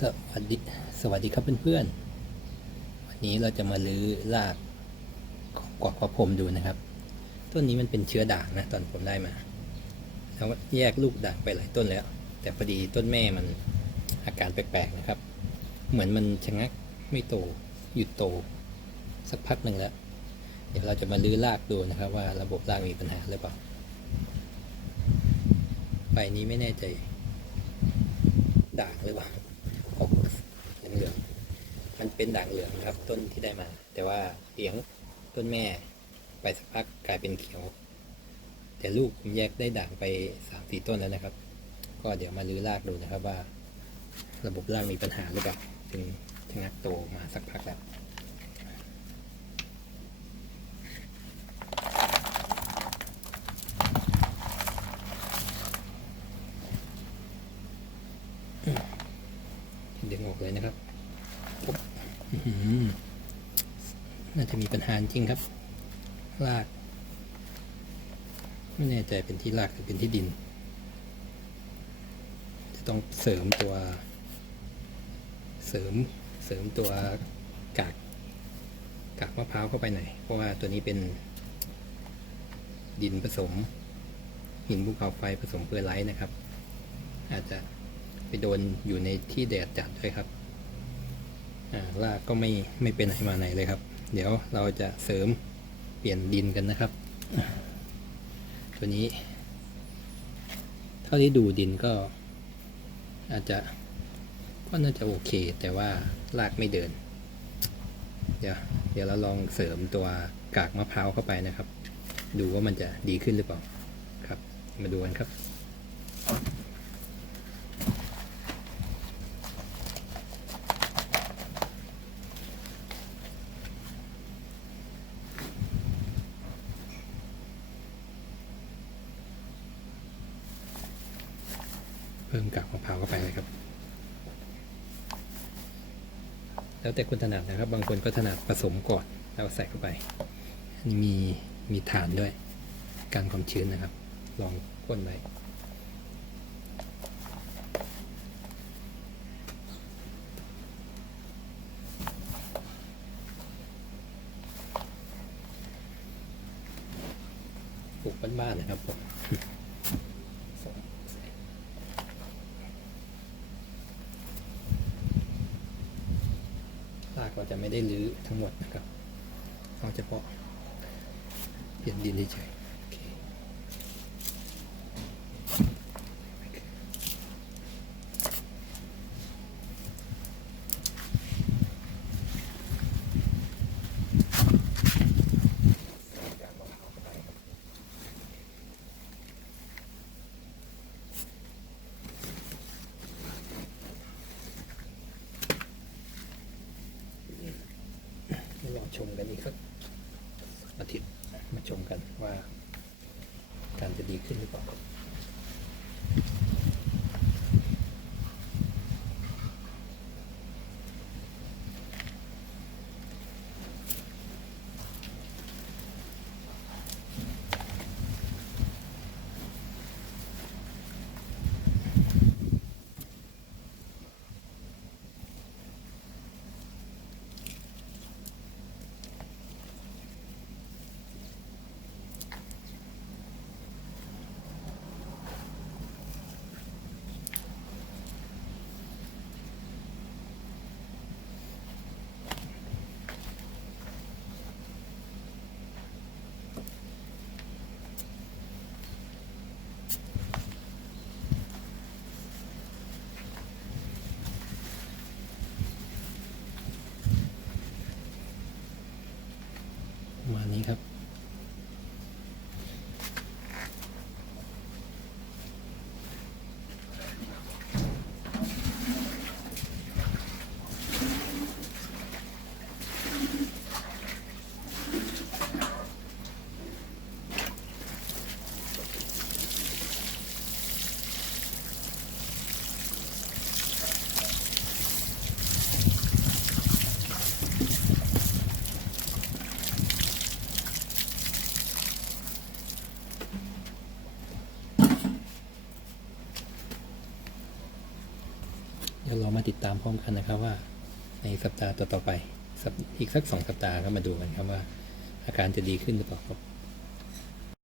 สวัสดีสวัสดีครับเพื่อนๆ วันนี้เราจะมาลื้อรากของกวักพระพรมดูนะครับ ต้นนี้มันเป็นเชื้อด่างนะตอนผมได้มาแล้วแยกลูกด่างไปหลายต้นแล้ว แต่พอดีต้นแม่มันอาการแปลกๆนะครับ เหมือนมันชะงักไม่โตหยุดโต สักพักหนึ่งแล้ว เดี๋ยวเราจะมาลื้อรากดูนะครับ ว่าระบบรากมีปัญหาหรือเปล่าใบนี้ไม่แน่ใจด่างหรือเปล่า ออกเหลืองมันเป็นด่างเหลืองนะครับ ต้นที่ได้มา แต่ว่าเลี้ยงต้นแม่ไปสักพักกลายเป็นเขียว แต่ลูกผมแยกได้ด่างไปสามสี่ต้นแล้วนะครับ ก็เดี๋ยวมาลื้อรากดูนะครับว่า ระบบรากมีปัญหาหรือเปล่าถึงชะงักโตมาสักพักแล้ว ดึงออกเลยนะครับน่าจะมีปัญหาจริงครับราก ไม่แน่ใจเป็นที่รากหรือเป็นที่ดิน จะต้องเสริมตัว เสริมเสริมตัวกากกากมะพร้าวเข้าไปหน่อย เพราะว่าตัวนี้เป็น ดินผสม หินภูเขาไฟผสมเปลือไลท์นะครับ อาจจะ ไปโดนอยู่ในที่แดดจัดด้วยครับอ่ารากก็ไม่ไม่เป็นไหนมาไหนเลยครับ เดี๋ยวเราจะเสริมเปลี่ยนดินกันนะครับ ตัวนี้ เท่าที่ดูดินก็ อาจจะก็น่าจะโอเค แต่ว่ารากไม่เดิน เดี๋ยวเดี๋ยวเราลองเสริมตัวกากมะพร้าวเข้าไปนะครับ ดูว่ามันจะดีขึ้นหรือเปล่าครับ มาดูกันครับ พิ่มกากมะพร้าวเข้าไปเลยครับ แล้วแต่คนถนัดนะครับ บางคนก็ถนัดผสมก่อนแล้วใส่เข้าไปนี่มีมีฐานด้วย การความชื้นนะครับ ลองก้นไว้ปลูกบ้านๆนะครับผม ราก เราจะไม่ได้รื้อทั้งหมดนะครับเอาเฉพาะเปลี่ยนดินเฉยๆโอเคมารอ ชมกันอีกสักอาทิตย์มาชมกันว่า การจะดีขึ้นหรือเปล่า มานี้ครับ เดี๋ยวเรามาติดตามพร้อมกันนะครับว่า ในสัปดาห์ต่อๆไปอีกสักสองสัปดาห์ก็มาดูกันครับว่า อาการจะดีขึ้นหรือเปล่าครับ